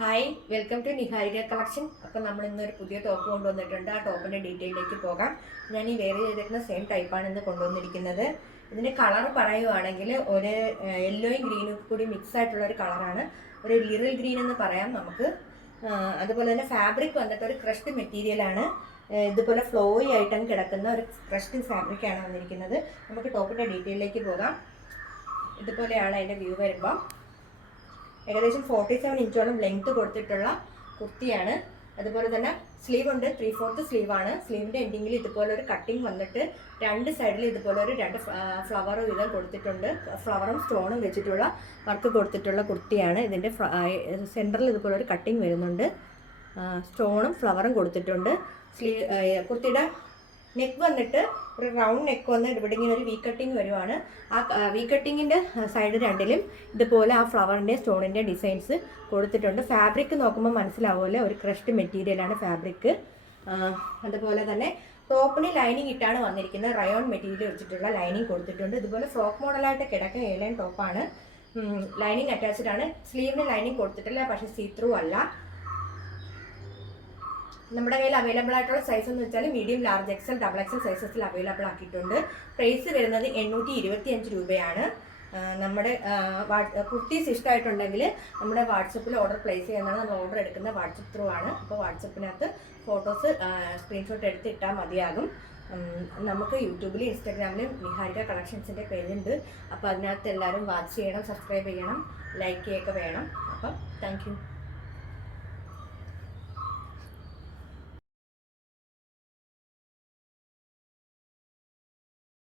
Hi, welcome to Niharika collection. അപ്പോൾ നമ്മൾ ഇന്നൊരു പുതിയ ടോപ്പ് കൊണ്ടുവന്നിട്ടുണ്ട്. ആ ടോപ്പിൻ്റെ ഡീറ്റെയിലേക്ക് പോകാം. ഞാൻ ഈ വെയർ ചെയ്തിരിക്കുന്ന സെയിം ടൈപ്പാണ് ഇന്ന് കൊണ്ടുവന്നിരിക്കുന്നത്. ഇതിൻ്റെ കളർ പറയുവാണെങ്കിൽ ഒരു യെല്ലോയും ഗ്രീനും കൂടി മിക്സ് ആയിട്ടുള്ള ഒരു കളറാണ്. ഒരു ലിറിൽ ഗ്രീൻ എന്ന് പറയാം നമുക്ക്. അതുപോലെ തന്നെ ഫാബ്രിക് വന്നിട്ട് ഒരു ക്രഷ്ഡ് മെറ്റീരിയലാണ്. ഇതുപോലെ ഫ്ലോയി ആയിട്ടും കിടക്കുന്ന ഒരു ക്രഷ്ഡ് ഫാബ്രിക്കാണ് വന്നിരിക്കുന്നത്. നമുക്ക് ടോപ്പിൻ്റെ ഡീറ്റെയിലേക്ക് പോകാം. ഇതുപോലെയാണ് അതിൻ്റെ വ്യൂ വരുമ്പം. ഏകദേശം 47 ഇഞ്ചോളം ലെങ്ത് കൊടുത്തിട്ടുള്ള കുർത്തിയാണ്. അതുപോലെ തന്നെ സ്ലീവ് ഉണ്ട്, 3/4 സ്ലീവാണ്. സ്ലീവിൻ്റെ എൻഡിങ്ങിൽ ഇതുപോലെ ഒരു കട്ടിങ് വന്നിട്ട് രണ്ട് സൈഡിൽ ഇതുപോലെ ഒരു രണ്ട് ഫ്ലവർ വീതം കൊടുത്തിട്ടുണ്ട്. ഫ്ലവറും സ്റ്റോണും വെച്ചിട്ടുള്ള വർക്ക് കൊടുത്തിട്ടുള്ള കുർത്തിയാണ്. ഇതിൻ്റെ സെൻറ്ററിൽ ഇതുപോലെ ഒരു കട്ടിങ് വരുന്നുണ്ട്. സ്റ്റോണും ഫ്ലവറും കൊടുത്തിട്ടുണ്ട്. കുർത്തിയുടെ നെക്ക് വന്നിട്ട് ഒരു റൗണ്ട് നെക്ക് വന്ന് ഇവിടെ ഇങ്ങനെ ഒരു വി കട്ടിങ് വരുവാണ്. ആ വി കട്ടിങ്ങിൻ്റെ സൈഡ് രണ്ടിലും ഇതുപോലെ ആ ഫ്ലവറിൻ്റെ സ്റ്റോണിൻ്റെ ഡിസൈൻസ് കൊടുത്തിട്ടുണ്ട്. ഫാബ്രിക് നോക്കുമ്പോൾ മനസ്സിലാവുമല്ലോ, ഒരു ക്രഷ്ഡ് മെറ്റീരിയലാണ് ഫാബ്രിക്. അതുപോലെ തന്നെ ടോപ്പിന് ലൈനിങ് ഇട്ടാണ് വന്നിരിക്കുന്നത്. റയോൺ മെറ്റീരിയൽ വെച്ചിട്ടുള്ള ലൈനിങ് കൊടുത്തിട്ടുണ്ട്. ഇതുപോലെ ഫ്രോക്ക് മോഡലായിട്ട് കിടക്കുന്ന ഏലൈൻ ടോപ്പാണ്. ലൈനിങ് അറ്റാച്ച്ഡ് ആണ്. സ്ലീവിന് ലൈനിങ് കൊടുത്തിട്ടില്ല, പക്ഷേ സീ ത്രൂ അല്ല. നമ്മുടെ കയ്യിൽ അവൈലബിൾ ആയിട്ടുള്ള സൈസ് എന്ന് വെച്ചാൽ medium, large, XL, double XL സൈസസിൽ അവൈലബിൾ ആക്കിയിട്ടുണ്ട്. പ്രൈസ് വരുന്നത് 825 രൂപയാണ്. നമ്മുടെ കുർത്തീസ് ഇഷ്ടമായിട്ടുണ്ടെങ്കിൽ നമ്മുടെ വാട്സപ്പിൽ ഓർഡർ പ്ലേസ് ചെയ്യുന്നതാണ്. നമ്മൾ ഓർഡർ എടുക്കുന്ന വാട്സപ്പ് ത്രൂ ആണ്. അപ്പോൾ വാട്സപ്പിനകത്ത് ഫോട്ടോസ് സ്ക്രീൻഷോട്ട് എടുത്ത് ഇട്ടാൽ മതിയാകും. നമുക്ക് യൂട്യൂബിലും ഇൻസ്റ്റാഗ്രാമിലും നിഹാരിക കളക്ഷൻസിൻ്റെ പേജുണ്ട്. അപ്പോൾ അതിനകത്ത് എല്ലാവരും വാച്ച് ചെയ്യണം, സബ്സ്ക്രൈബ് ചെയ്യണം, ലൈക്ക് ചെയ്യുകയൊക്കെ വേണം. അപ്പം താങ്ക് യു.